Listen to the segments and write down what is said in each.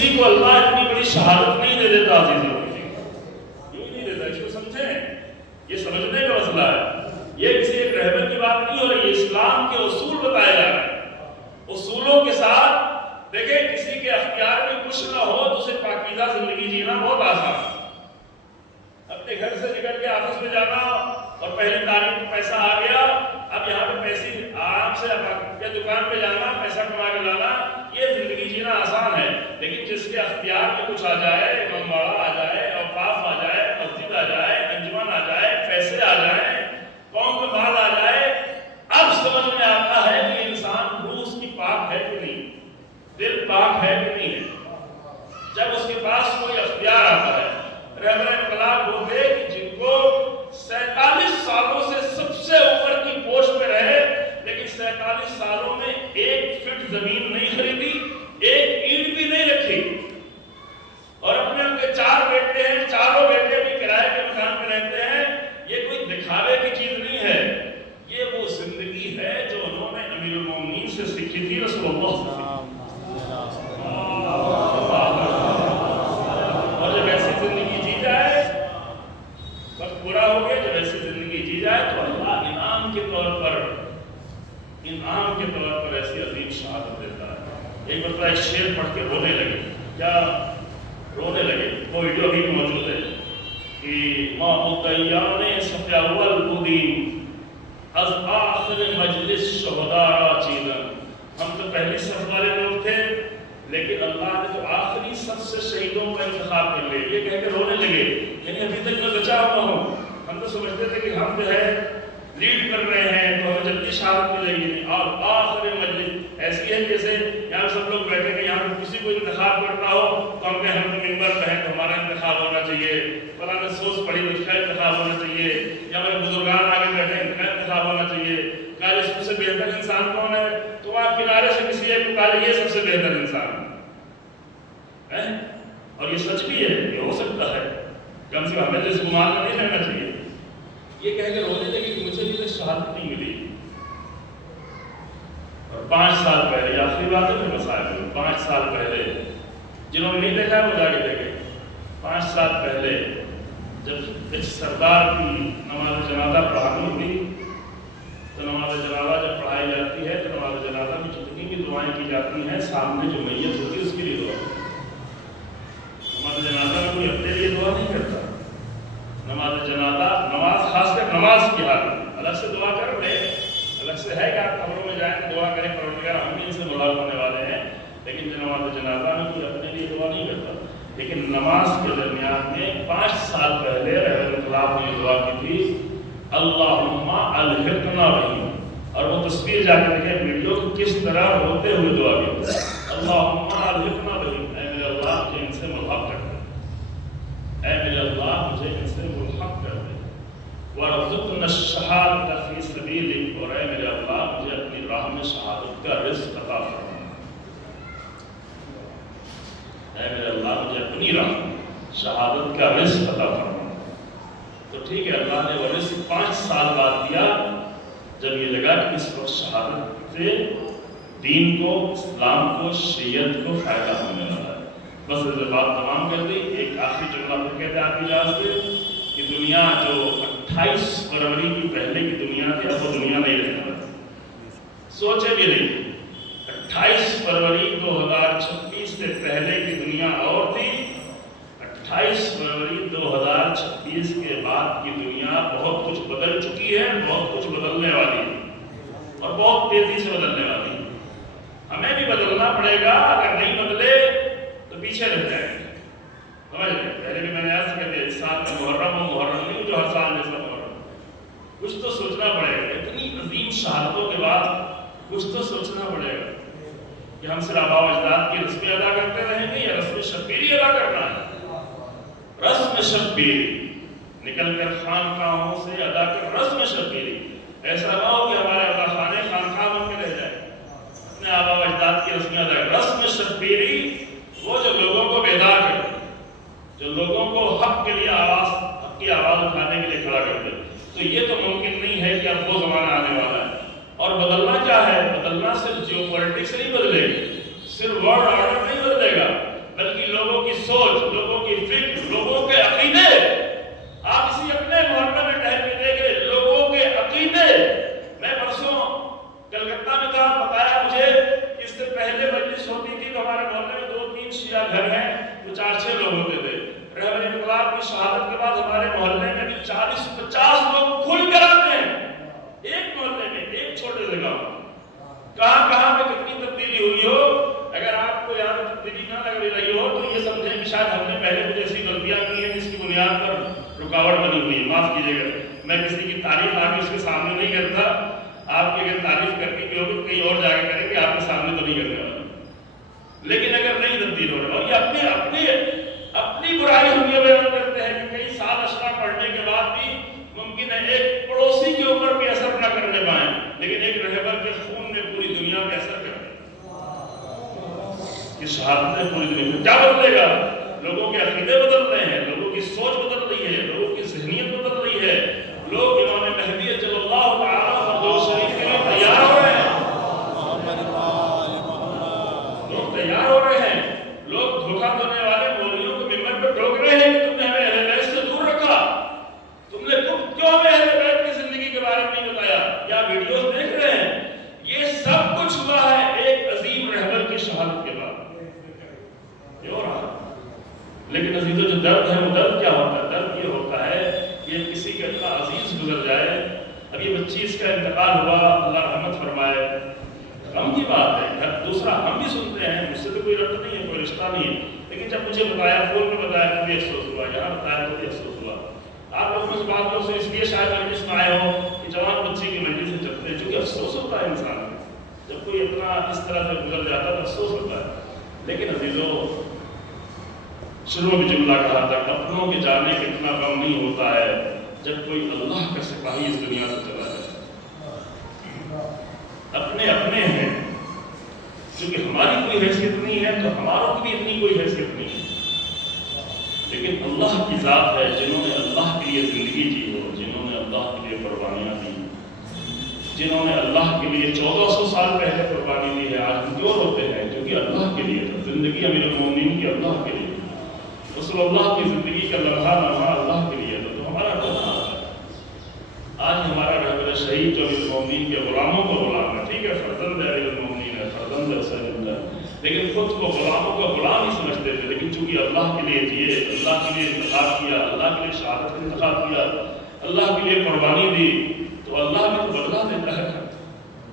کسی کو اللہ اتنی بڑی شہادت نہیں دے دیتا عزیزوں، کیوں نہیں دیتا؟ اس کو سمجھیں، یہ سمجھنے کا مسئلہ ہے، یہ کسی ایک رہبر کی بات نہیں ہو رہی ہے، اسلام کے اصول بتائے جا رہے ہیں، اصولوں کے ساتھ دیکھیں کسی کے اختیار میں کچھ نہ ہو تو اسے پاکیزہ زندگی جینا بہت آسان ہے۔ اپنے گھر سے نکل کے آفس میں جانا اور پہلی تاریخ کو پیسہ آ گیا، اب یہاں پہ پیسے آرام سے یا دکان پہ جانا پیسہ کما کے لانا، یہ زندگی جینا آسان ہے۔ لیکن جس کے اختیار میں کچھ آ جائے، امامباڑہ آ جائے، اوقاف آ جائے، مسجد آ جائے، انجمن آ جائے، پیسے آ جائیں، قوم میں مال آ جائے، اب سمجھ میں آتا ہے کہ انسان روح اس کی پاک ہے کہ نہیں، دل پاک ہے کہ نہیں ہے۔ جب اس کے پاس کوئی اختیار آتا ہے، رہبر انقلاب وہ تھے کہ جن کو 47 سالوں سے سب سے اوپر کی پوسٹ پہ رہے، لیکن 47 سالوں میں 1 فٹ زمین نہیں خریدی، 1 اینٹ بھی نہیں رکھی، اور اپنے ان کے 4 بیٹے ہیں، چاروں بیٹے بھی کرائے کے مکان میں رہتے ہیں۔ یہ کوئی دکھاوے کی چیز نہیں ہے، یہ وہ زندگی ہے جو انہوں نے امیر المومنین سے سیکھی تھی، رسول اللہ سے سیکھی۔ اور جب ایسی زندگی جی جائے، وقت پورا ہو گیا، جب ایسی زندگی جی جائے تو اللہ انعام کے طور پر ایسی عظیم شہادت دیتا ہے۔ ایک مرتبہ ایک شعر پڑھ کے رونے لگے، کیا رونے لگے، وہ ویڈیو ابھی بھی موجود ہے کہ ماں مدعیان صف اول بودیم از آخر مجلس شہداء چیدن، ہم تو پہلی صف والے لوگ تھے، لیکن اللہ نے تو آخری صف سے شہیدوں کا انتخاب کر لیا۔ یہ کہہ کے رونے لگے، یعنی ابھی تک میں بچا ہوا ہوں، ہم تو سمجھتے تھے کہ ہم جو ہے لیڈ کر رہے ہیں تو ہمیں جلدی شہادت ملے گی، اور آخر مجلس ایسی ہے جیسے یہاں سب لوگ بیٹھے کہ یہاں کسی کو انتخاب کرنا ہو تو ہم کہیں ہم ممبر پہ ہیں تو ہمارا انتخاب ہونا چاہیے، فلاں نے سوچ پڑھی تو اس کا انتخاب ہونا چاہیے، یا ہمارے بزرگان آگے بیٹھے ہیں ان کا انتخاب ہونا چاہیے، کہا سب سے بہتر انسان کون ہے تو وہاں کنارے سے کسی ایک کو کہا یہ سب سے بہتر انسان ہے، اور یہ سچ بھی ہے، یہ ہو سکتا ہے، کم سے کم ہمیں تو اس گمان میں نہیں رہنا چاہیے۔ یہ کہہ کے رونے لگے کہ مجھے بھی تو شہادت نہیں ملی، اور 5 سال پہلے، یہ آخری بات ہے پھر مسائل میں، 5 سال پہلے جنہوں نے نہیں دیکھا وہ جا کے دیکھیں، 5 سال پہلے جب اس سردار کی نماز جنازہ پڑھانی ہوئی تو نماز جنازہ جب پڑھائی جاتی ہے تو نماز جنازہ میں جتنی بھی دعائیں کی جاتی ہیں سامنے جو میت ہوتی ہے اس کے لیے دعا ہوتی ہے۔ نماز جنازہ میں کوئی اپنے لیے دعا نہیں کرتا، نماز جنازہ، نماز خاص کر نماز کی حالت الگ سے دعا کر رہے، الگ سے ہے کہ آپ قبروں میں جائیں تو دعا کریں پروردگار ہم بھی ان سے ملاقات ہونے والے ہیں، لیکن جو نماز جنازہ میں کوئی اپنے لیے دعا نہیں کرتا۔ لیکن نماز کے درمیان میں 5 سال پہلے رہبر انقلاب نے یہ دعا کی تھی، اللہم الحقنا بہم، اور وہ تصویر جا کے دیکھیں ویڈیو کہ کس طرح روتے ہوئے دعا کی، اللہم الحقنا بہم، اے میرے اللہ مجھے ان سے ملحق کر دے، اے میرے اللہ مجھے ان سے ملحق کر دے، وارزقنا الشہادۃ فی سبیلک، اور اے میرے اللہ مجھے اپنی راہ میں شہادت کا رزق عطا فرما، اے میرے اللہ مجھے اپنی راہ میں شہادت کا رزق عطا فرما۔ تو ٹھیک ہے، اللہ نے وہ رزق 5 سال بعد دیا، جب یہ لگا کہ اس وقت شہادت سے دین کو، اسلام کو، شریعت کو فائدہ ہونے والا ہے۔ بس اس بات تمام کر دی، ایک آخری جملہ پھر کہتے ہیں آپ کی اجازت سے کہ دنیا جو 28 فروری کی پہلے کی دنیا تھی اب وہ دنیا نہیں رہنے والی، سوچے بھی نہیں، 28 فروری 2026 سے پہلے کی دنیا اور تھی، 28 فروری 2026 کے بعد کی دنیا بہت کچھ بدل چکی ہے، بہت کچھ بدلنے والی ہے، اور بہت تیزی سے بدلنے والی ہے۔ ہمیں بھی بدلنا پڑے گا، اگر نہیں بدلے تو پیچھے رہ جائیں گے، سمجھ لیں۔ پہلے بھی میں نے عرض کر دیا، اس سال کا محرم و محرم نہیں جو ہر سال جیسا محرم، کچھ تو سوچنا پڑے گا، اتنی عظیم شہادتوں کے بعد کچھ تو سوچنا پڑے گا کہ ہم صرف آباء و اجداد کی رسمیں ادا کرتے رہیں گے یا رسم شبیری ادا کرنا ہے۔ رسم شبیری نکل کر خانقاہوں سے ادا کر رسم شبیری، ایسا نہ ہو کہ ہمارے ادا خانے خانقاہ بن کے رہ جائے، اپنے آباء و اجداد کی رسمیں ادا کر۔ رسم شبیری وہ جو لوگوں کو بیدار کر دے، جو لوگوں کو حق کے لیے حق کی آواز اٹھانے کے لیے کھڑا کر دے، تو یہ تو ممکن نہیں ہے کہ اب وہ زمانہ آنے والا ہے۔ اور بدلنا کیا ہے؟ بدلنا صرف جیو پولیٹکس نہیں بدلے گی، صرف ورلڈ آرڈر نہیں بدلے گا، بلکہ شیعہ گھر ہیں تو 4-6 لوگ ہوتے تھے. رہبر انقلاب کی شہادت کے بعد ہمارے محلے میں بھی 40-50 لوگ کھل کر آتے ہیں. ایک محلے میں، ایک چھوٹے سے گاؤں. کہاں کہاں پہ کتنی تبدیلی ہوئی ہو. اگر آپ کو یہاں تبدیلی نہ لگ رہی ہو تو یہ سمجھیں کہ شاید ہم نے پہلے کچھ ایسی غلطیاں کی ہیں جس کی بنیاد پر رکاوٹ بنی ہوئی ہے. معاف کیجیے گا، میں کسی کی تعریف آ کے اس کے سامنے نہیں کرتا. آپ کی اگر تعریف کرنے کی ہوگی کہیں اور جا کے کریں گے، آپ کے سامنے تو نہیں کرنے والا. لیکن اگر نہیں تبدیل ہو رہا اور یہ اپنی برائی ہم یہ بیان کرتے ہیں کہ کئی سال اشرا پڑھنے کے بعد بھی ممکن ہے ایک پڑوسی کے اوپر بھی اثر نہ کرنے پائیں، لیکن ایک رہبر کے خون نے پوری دنیا پہ اثر کر دیا. یہ شہادتیں پوری دنیا میں کیا بدلے گا؟ لوگوں کے عقیدے بدل رہے ہیں، لوگوں کی سوچ بدل رہی ہے، لوگوں کی ذہنیت بدل رہی ہے. لوگ امام مہدی صلی اللہ تعالیٰ فردوس شریف کے لیے تیار ہو رہے ہیں. لوگ تیار ہو رہے ہیں. لوگ دھوکہ دینے والے مولویوں کو ممبر پہ ٹوک رہے ہیں کہ تم نے ہمیں اہل بیت سے دور رکھا. تم نے کیوں ہمیں اہل بیت کی زندگی کے بارے میں نہیں بتایا؟ کیا ویڈیوز دیکھ رہے ہیں؟ یہ سب کچھ ہوا ہے ایک عظیم رہبر کی شہادت کے بعد. یہ ہو رہا. لیکن عزیزو جو درد ہے وہ درد کیا ہوتا ہے؟ درد یہ ہوتا ہے کہ کسی کا اتنا عزیز گزر جائے. اب یہ بچی اس کا انتقال ہوا، اللہ رحمت فرمائے. غم کی بات ہے. دوسرا ہم بھی سنتے ہیں، مجھ سے تو کوئی ربط نہیں ہے، کوئی رشتہ نہیں ہے، لیکن جب مجھے بتایا، فون میں بتایا تو بھی افسوس ہوا، یہاں بتایا تو بھی افسوس ہوا. آپ لوگ اس بات لوگ سے اس لیے شاید مجلس میں آئے ہو کہ جوان بچے کی مجلس سے چلتے ہیں، چونکہ افسوس ہوتا ہے انسان کو. جب کوئی اتنا اس طرح سے گزر جاتا ہے تو افسوس ہوتا ہے. لیکن عزیزو شروع میں جملہ کہا تھا، اپنوں کے جانے کا اتنا غم نہیں ہوتا ہے جب کوئی اللہ کا سپاہی اس دنیا سے چلا جائے. اپنے ہیں، چونکہ ہماری کوئی حیثیت نہیں ہے تو ہماروں کی بھی اتنی کوئی حیثیت نہیں ہے. لیکن اللہ کی ذات ہے جنہوں نے اللہ کے لیے زندگی جی ہو، جنہوں نے اللہ کے لیے قربانیاں دی، جنہوں نے اللہ کے لیے 1400 سال پہلے قربانی دی ہے. آج ہم کیوں روتے ہیں؟ کیونکہ اللہ کے لیے زندگی امیر المومنین کی اللہ کے لیے، رسول اللہ کی زندگی کا لمحہ لمحہ اللہ کے لیے. تو ہمارا لمحہ آج ہمارا رہبر شہید جو امیر المومنین کے غلاموں کو غلام ہے. ٹھیک ہے، فرزند امیر المومنین ہے، فرزند حسین ہے، لیکن خود کو غلاموں کو غلام ہی سمجھتے تھے. لیکن چونکہ اللہ کے لیے جیے، اللہ کے لیے انتخاب کیا، اللہ کے لیے شہادت کا انتخاب کیا، اللہ کے لیے قربانی دی، تو اللہ بھی تو بدلہ دیتا ہے.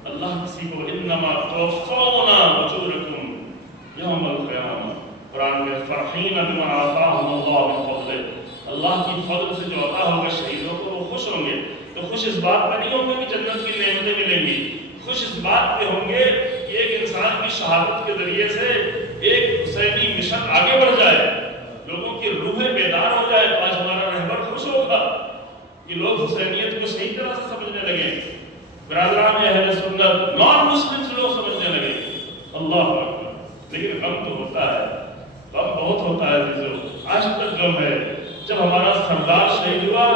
اللہ کسی کو انما توفون اجورکم یوم القیامہ، قرآن میں فرحین بما آتاہم اللہ من فضلہ، اللہ کی فضل سے جو عطا ہوگا شہیدوں کو وہ خوش ہوں گے. تو خوش اس بات میں نہیں ہوں گے کہ جنت کی نعمتیں ملیں گی، خوش اس بات پہ ہوں گے کہ ایک انسان کی شہادت کے ذریعے سے ایک حسینی مشن آگے بڑھ جائے، لوگوں کی روحیں بیدار ہو جائے. آج ہمارا رہبر خوش ہوگا کہ لوگ حسینیت کو صحیح طرح سے سمجھنے لگے، برادران اہل سنت نان مسلم لوگ سمجھنے لگے. اللہ اکبر. لیکن غم تو ہوتا ہے، غم بہت ہوتا ہے عزیزو. آج تک غم ہے. جب ہمارا سردار شہید ہوا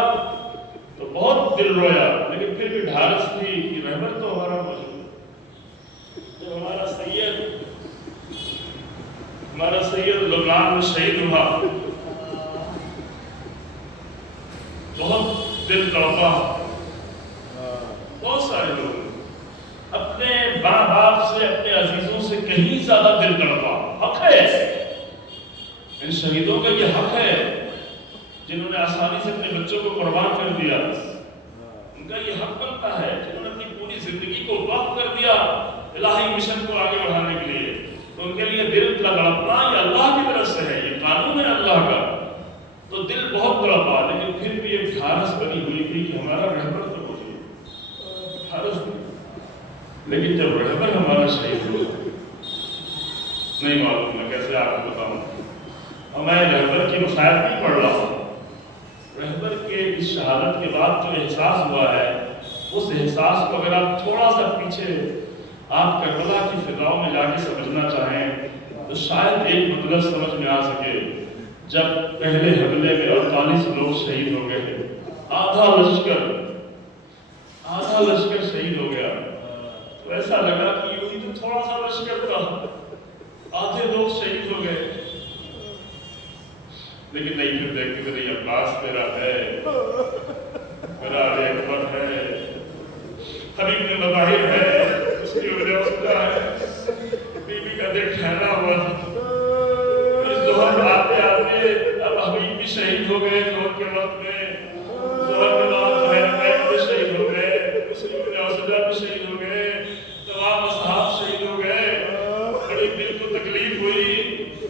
تو بہت دل رویا، لیکن پھر بھی ڈھارس تھی کہ رہبر تو ہمارا موجود ہے. جب ہمارا سید لبنان میں شہید ہوا، بہت دل تڑپا. بہت سارے لوگ اپنے ماں باپ سے، اپنے عزیزوں سے کہیں زیادہ دل تڑپا. حق ہے، ان شہیدوں کا یہ حق ہے جنہوں نے آسانی سے اپنے بچوں کو قربان کر دیا. ان کا یہ حق بنتا ہے جنہوں نے اپنی پوری زندگی کو وقف کر دیا الہی مشن کو آگے بڑھانے کے لیے. تو ان کے لیے دل تڑپنا یہ اللہ کی طرف سے ہے، یہ قانون ہے اللہ کا. تو دل بہت تڑپا، لیکن پھر بھی ایک ڈھارس بنی ہوئی تھی کہ ہمارا رہبر تو موجود. ڈھارس تھی. لیکن جب رہبر ہمارا شہید ہوا، نہیں معلوم میں کیسے آپ کو بتاؤں. اور میں رہبر کی مسائل نہیں پڑھ رہا ہوں. رہبر کے اس شہادت کے بعد جو احساس ہوا ہے، اس احساس کو اگر آپ تھوڑا سا پیچھے آپ کربلا کی فضاؤں میں جا کے سمجھنا چاہیں تو شاید ایک مطلب سمجھ میں آ سکے. جب پہلے حملے میں 48 لوگ شہید ہو گئے، آدھا لشکر شہید ہو گیا، تو ایسا لگا کہ یوں ہی تو تھوڑا سا لشکر تھا، آدھے لوگ شہید ہو گئے. لیکن نہیں، پھر دیکھتے کہ نہیں، عباس میرا ہے، میرا علی اکبر ہے، حبیب بن مظاہر ہے، اس کی وجہ اس کا ہے، بی بی کا دل ٹھہرا ہوا تھا. ہو گئے زہر کے وقت میں، زہر کے بعد زہر بھی شہید ہو گئے، مسلم بن اسدہ بھی شہید ہو گئے، تمام اصحاب شہید ہو گئے۔ بڑی دل کو تکلیف ہوئی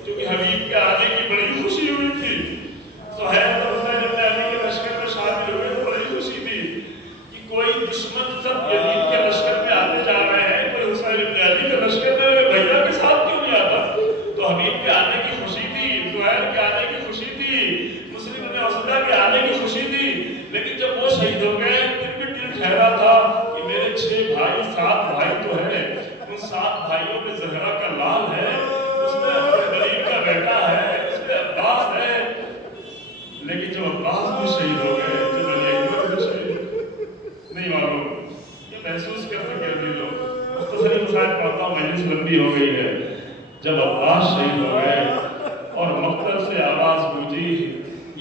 کیونکہ حبیب کے آنے کی بڑی خوشی ہوئی تھی۔ سہیل اور حسین بن علی کے لشکر میں شامل ہوئے تو بڑی خوشی تھی کہ کوئی دشمن سب یزید کے لشکر میں آتے جا رہے ہیں، کوئی حسین بن علی کے لشکر میں بھیا کے ساتھ کیوں نہیں آتا؟ تو حبیب کے آنے کی خوشی تھی، سہیل کے آنے کی خوشی تھی، مسلم بن اسدہ کے آنے کی خوشی تھی۔ لیکن جب وہ شہید ہو گئے پھر بھی دل ٹھہرا تھا کہ میرے 6 بھائی 7 بھائی تو ہیں، ان 7 بھائیوں میں زہرا کا لال ہے، اس میں اپنے غریب کا بیٹا ہے، اس میں عباس ہے۔ لیکن جب عباس بھی شہید ہو گئے، جب علی اکبر بھی شہید نہیں معلوم یہ محسوس کر سکے ابھی لوگ۔ مختصری مسائل پڑھتا ہوں، مجلس لمبی ہو گئی ہے۔ جب عباس شہید ہو گئے اور مقتل سے آواز گونجی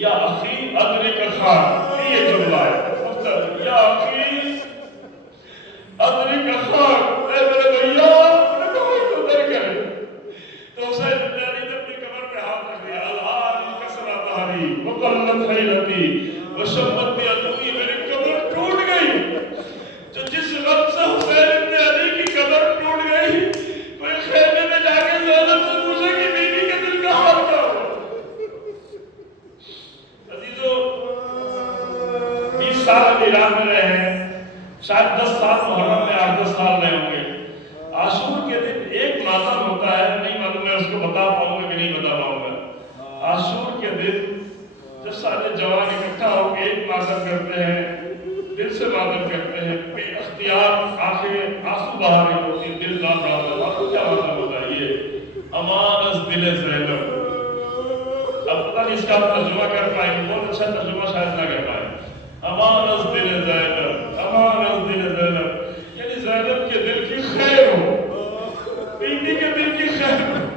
یا اخی ادرک اخاک، یہ جملہ ہے مقتل، یا اخی ادرک اخاک، اے میرے بھیا اپنے بھائی کو در گئے۔ تو حسین بن علی نے اپنی کمر پہ ہاتھ رکھ دیا، الآن کسرت ظہری وقلت حیلتی وشمت بیعتمی، میری کمر ٹوٹ گئی۔ جو جس غم سے حسین بن علی کی کمر ٹوٹ گئی، کوئی خیمے میں جا کے زینب سے پوچھے کہ بیوی کے دل کا حال کیا ہوا۔ عزیزو 20 سال ایران میں رہے ہیں، شاید 10 سال محرم میں 8-10 سال رہے ہوں گے۔ عاشور کے دن ایک ماتم ہوتا ہے، نہیں معلوم میں اس کو بتا پاؤں گا کہ نہیں بتا پاؤں گا۔ عاشور کے دن جب سارے جوان اکٹھا ہو کے ایک ماتم کرتے ہیں، دل سے ماتم کرتے ہیں، بے اختیار آنکھیں آنسو بہا رہی ہوتی، دل دام رہا ہوتا ہے۔ آپ کو کیا ماتم ہوتا ہے؟ یہ امان از دل زینب۔ اب پتہ نہیں اس کا آپ ترجمہ کر پائیں گے، بہت اچھا ترجمہ شاید نہ کر پائیں۔ امان از دل زینب، امان از دل زینب، یعنی زینب کے دل کی خیر ہو، بیٹی کے دل کی خیر ہو۔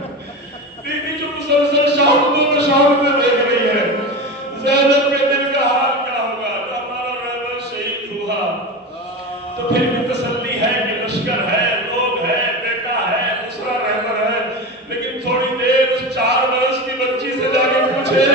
بیٹی جو مسلسل شہادتوں میں شہادتیں دیکھ رہی ہے، زینب کے دل کا حال کیا ہوگا؟ ہمارا رہبر شہید ہوا تو پھر بھی تسلی ہے کہ لشکر ہے، لوگ ہے، بیٹا ہے، دوسرا رہبر ہے۔ لیکن تھوڑی دیر اس 4 برس کی بچی سے جا کے پوچھے